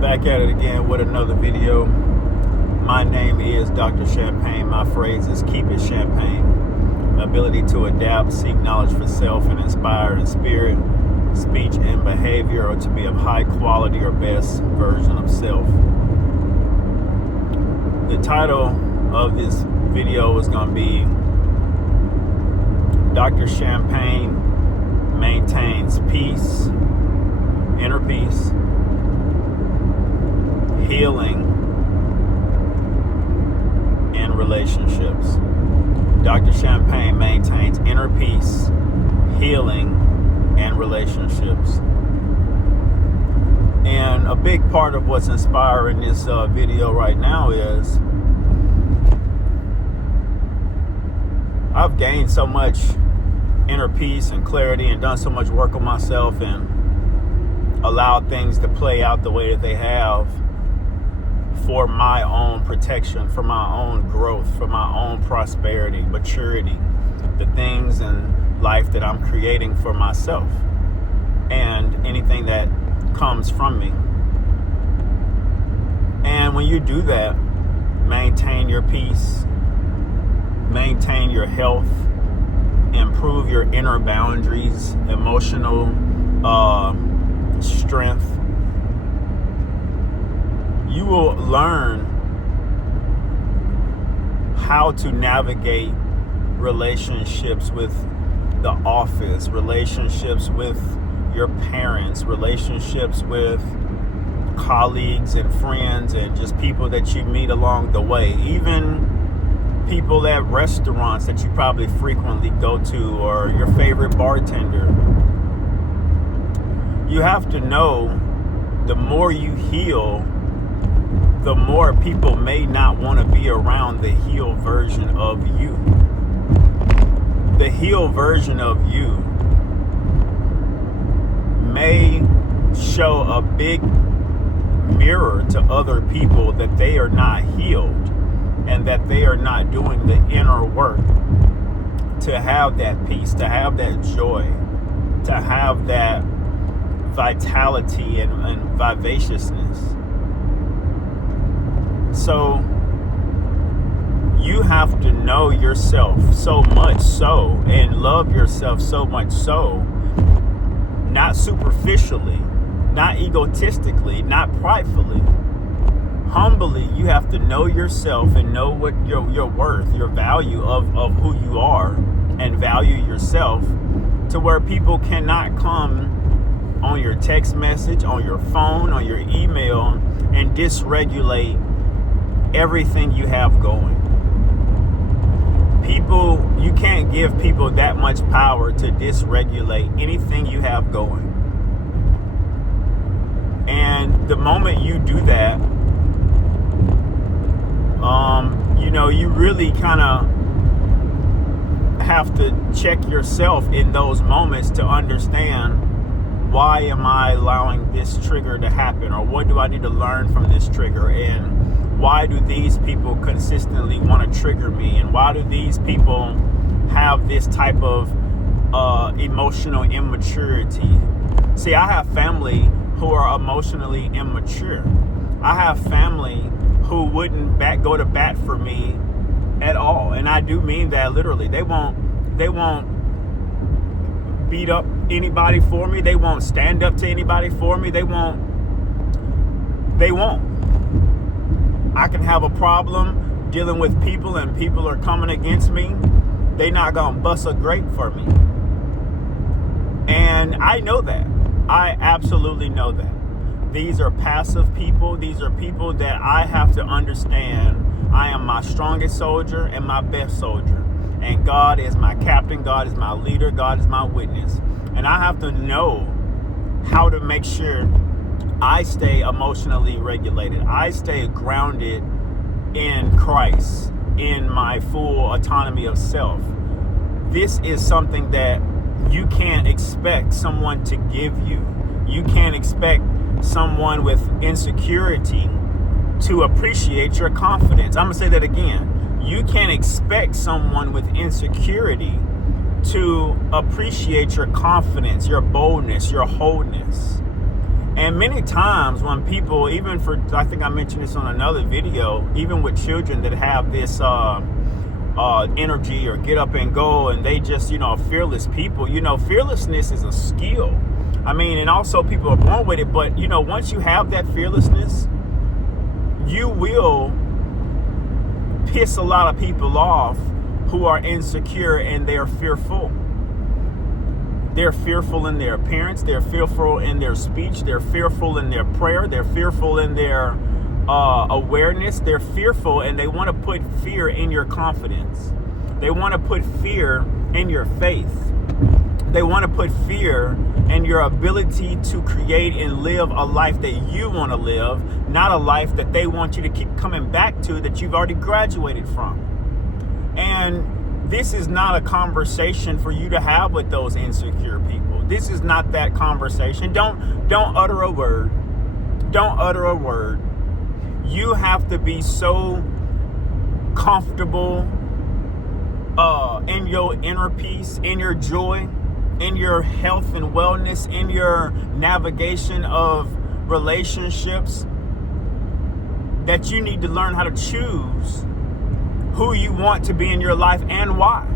Back at it again with another video. My name is Dr. Champagne. My phrase is keep it champagne. My ability to adapt, seek knowledge for self, and inspire in spirit, speech, and behavior, or to be of high quality or best version of self. The title of this video is going to be Dr. Champagne maintains peace, inner peace, healing, and relationships. Dr. Champagne maintains inner peace, healing, and relationships. And a big part of what's inspiring this video right now is I've gained so much inner peace and clarity and done so much work on myself and allowed things to play out the way that they have for my own protection, for my own growth, for my own prosperity, maturity, the things in life that I'm creating for myself and anything that comes from me. And when you do that, maintain your peace, maintain your health, improve your inner boundaries, emotional strength, you will learn how to navigate relationships with the office, relationships with your parents, relationships with colleagues and friends, and just people that you meet along the way, even people at restaurants that you probably frequently go to, or your favorite bartender. You have to know the more you heal, the more people may not want to be around the healed version of you. The healed version of you may show a big mirror to other people that they are not healed and that they are not doing the inner work to have that peace, to have that joy, to have that vitality and vivaciousness. So you have to know yourself so much so and love yourself so much so, not superficially, not egotistically, not pridefully. Humbly, you have to know yourself and know what your worth, your value of who you are, and value yourself to where people cannot come on your text message, on your phone, on your email, and dysregulate everything you have going. You can't give people that much power to dysregulate anything you have going. And the moment you do that, you really kind of have to check yourself in those moments to understand, why am I allowing this trigger to happen, or what do I need to learn from this trigger, and why do these people consistently want to trigger me, and why do these people have this type of emotional immaturity? See, I have family who are emotionally immature. I have family who wouldn't go to bat for me at all, and I do mean that literally. They won't beat up anybody for me. They won't stand up to anybody for me. They won't. I can have a problem dealing with people and people are coming against me. They not gonna bust a grape for me. And I know that. I absolutely know that. These are passive people. These are people that I have to understand. I am my strongest soldier and my best soldier. And God is my captain. God is my leader. God is my witness. And I have to know how to make sure I stay emotionally regulated. I stay grounded in Christ, in my full autonomy of self. This is something that you can't expect someone to give you. You can't expect someone with insecurity to appreciate your confidence. I'm gonna say that again. You can't expect someone with insecurity to appreciate your confidence, your boldness, your wholeness. And many times when people, even for, I think I mentioned this on another video, even with children that have this energy or get up and go, and they just, fearless people, fearlessness is a skill. I mean, and also people are born with it, but, once you have that fearlessness, you will piss a lot of people off who are insecure and they're fearful. They're fearful in their appearance. They're fearful in their speech. They're fearful in their prayer. They're fearful in their awareness. They're fearful, and they want to put fear in your confidence. They want to put fear in your faith. They want to put fear in your ability to create and live a life that you want to live, not a life that they want you to keep coming back to, that you've already graduated from. And this is not a conversation for you to have with those insecure people. This is not that conversation. Don't utter a word. Don't utter a word. You have to be so comfortable in your inner peace, in your joy, in your health and wellness, in your navigation of relationships, that you need to learn how to choose who you want to be in your life and why.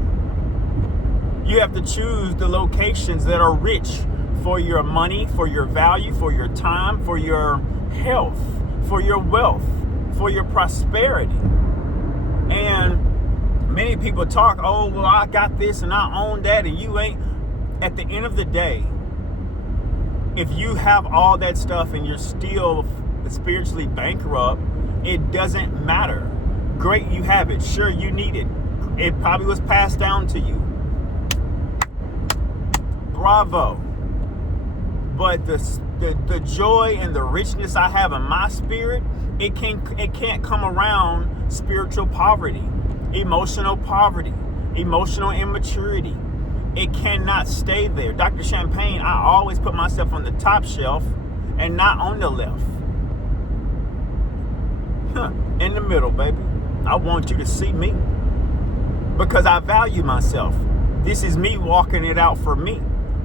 You have to choose the locations that are rich for your money, for your value, for your time, for your health, for your wealth, for your prosperity. And many people talk, oh, well, I got this and I own that, and you ain't. At the end of the day, if you have all that stuff and you're still spiritually bankrupt, it doesn't matter. Great, you have it. Sure, you need it. It probably was passed down to you. Bravo. But the joy and the richness I have in my spirit, it can't come around spiritual poverty, emotional immaturity. It cannot stay there. Dr. Champagne, I always put myself on the top shelf and not on the left. In the middle, baby. I want you to see me because I value myself. This is me walking it out for me,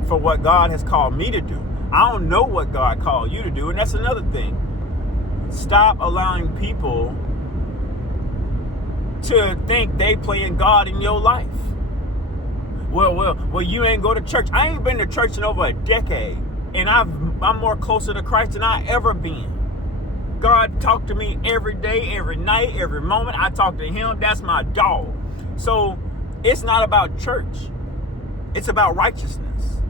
for what God has called me to do. I don't know what God called you to do, and that's another thing. Stop allowing people to think they playing God in your life. Well, you ain't go to church. I ain't been to church in over a decade, and I'm more closer to Christ than I ever been. God talked to me every day, every night, every moment. I talk to him. That's my dog. So it's not about church. It's about righteousness.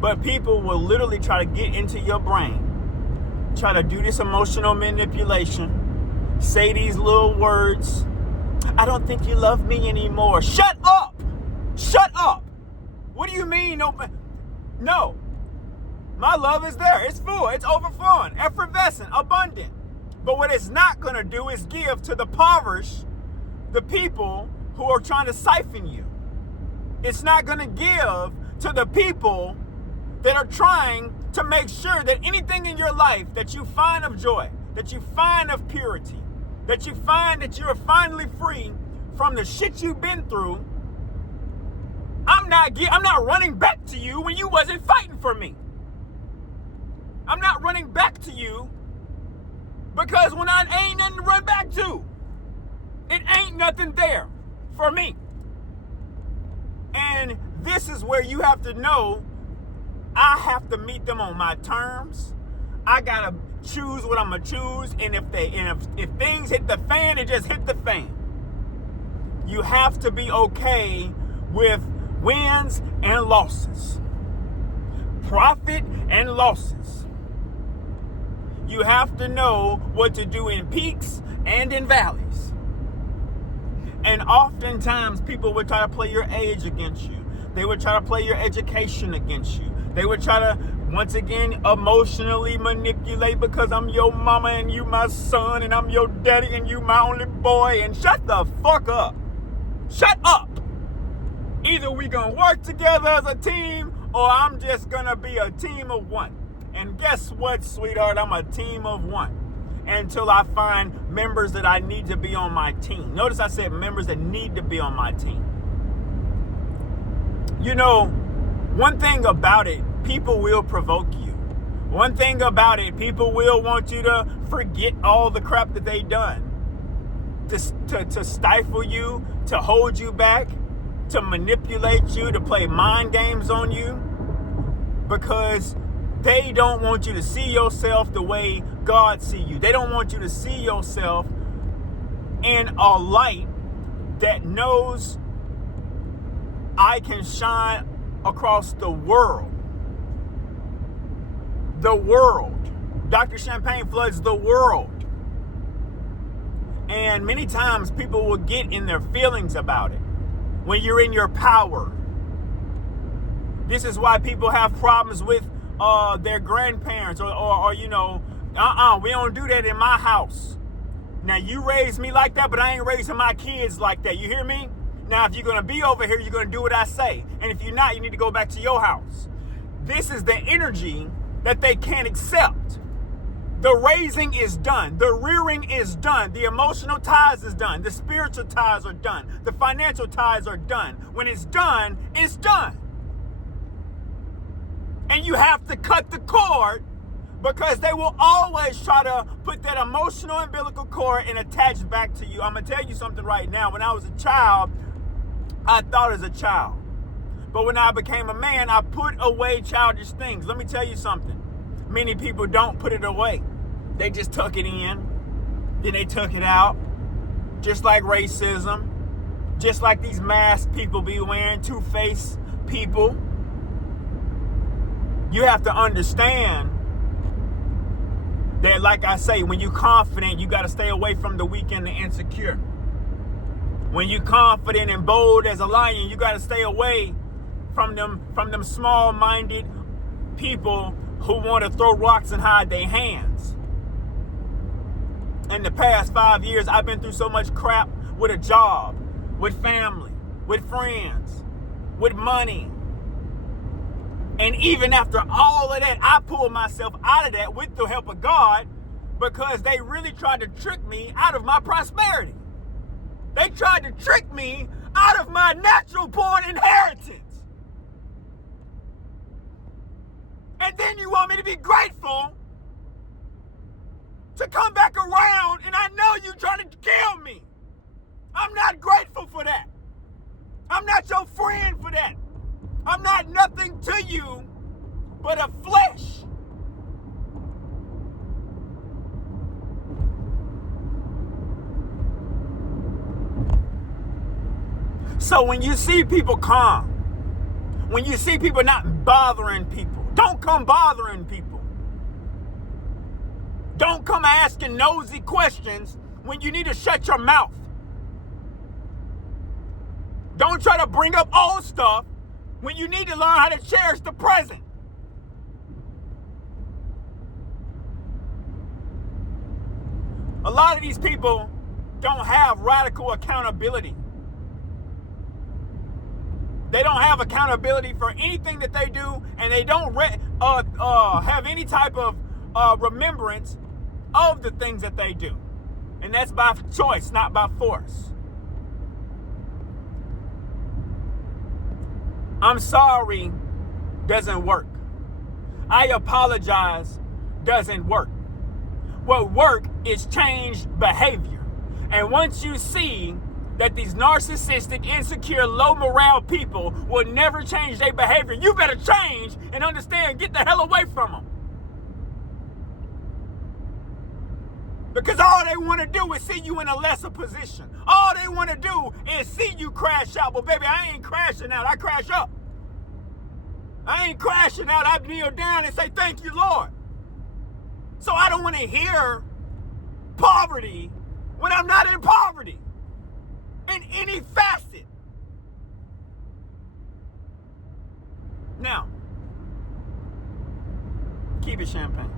But people will literally try to get into your brain, try to do this emotional manipulation, say these little words. I don't think you love me anymore. Shut up. Shut up. What do you mean? No. My love is there. It's full. It's overflowing, effervescent, abundant. But what it's not going to do is give to the impoverished, the people who are trying to siphon you. It's not going to give to the people that are trying to make sure that anything in your life that you find of joy, that you find of purity, that you find that you're finally free from the shit you've been through. I'm not running back to you when you wasn't fighting for me. I'm not running back to you because when I ain't nothing to run back to, it ain't nothing there for me. And this is where you have to know I have to meet them on my terms. I gotta choose what I'm gonna choose, and if things hit the fan, it just hit the fan. You have to be okay with wins and losses, profit and losses. You have to know what to do in peaks and in valleys. And oftentimes people would try to play your age against you. They would try to play your education against you. They would try to, once again, emotionally manipulate because I'm your mama and you my son and I'm your daddy and you my only boy. And shut the fuck up. Shut up. Either we gonna work together as a team or I'm just gonna be a team of one. And guess what, sweetheart? I'm a team of one until I find members that I need to be on my team. Notice I said members that need to be on my team. You know, one thing about it, people will provoke you. One thing about it, people will want you to forget all the crap that they've done. To stifle you, to hold you back, to manipulate you, to play mind games on you, because they don't want you to see yourself the way God sees you. They don't want you to see yourself in a light that knows I can shine across the world. The world. Dr. Champagne floods the world. And many times people will get in their feelings about it when you're in your power. This is why people have problems with their grandparents or we don't do that in my house. Now, you raised me like that, but I ain't raising my kids like that. You hear me? Now, if you're going to be over here, you're going to do what I say. And if you're not, you need to go back to your house. This is the energy that they can't accept. The raising is done. The rearing is done. The emotional ties is done. The spiritual ties are done. The financial ties are done. When it's done, it's done. And you have to cut the cord, because they will always try to put that emotional umbilical cord and attach back to you. I'm going to tell you something right now. When I was a child, I thought as a child. But when I became a man, I put away childish things. Let me tell you something. Many people don't put it away. They just tuck it in. Then they tuck it out. Just like racism. Just like these masked people be wearing, two-faced people. You have to understand that, like I say, when you're confident, you got to stay away from the weak and the insecure. When you're confident and bold as a lion, you got to stay away from them small-minded people who want to throw rocks and hide their hands. In the past 5 years, I've been through so much crap with a job, with family, with friends, with money. And even after all of that, I pulled myself out of that with the help of God, because they really tried to trick me out of my prosperity. They tried to trick me out of my natural born inheritance. And then you want me to be grateful to come back around, and I know you're trying to kill me. I'm not grateful for that. I'm not your friend for that. I'm not nothing to you but a flesh. So when you see people calm, when you see people not bothering people, don't come bothering people. Don't come asking nosy questions when you need to shut your mouth. Don't try to bring up old stuff when you need to learn how to cherish the present. A lot of these people don't have radical accountability. They don't have accountability for anything that they do, and they don't have any type of remembrance of the things that they do. And that's by choice, not by force. I'm sorry doesn't work. I apologize doesn't work. What work is changed behavior. And once you see that these narcissistic, insecure, low morale people will never change their behavior, you better change and understand, get the hell away from them. Because all they want to do is see you in a lesser position. All they want to do is see you crash out. But baby, I ain't crashing out. I crash up. I ain't crashing out. I kneel down and say, thank you, Lord. So I don't want to hear poverty when I'm not in poverty. In any facet. Now, keep it champagne.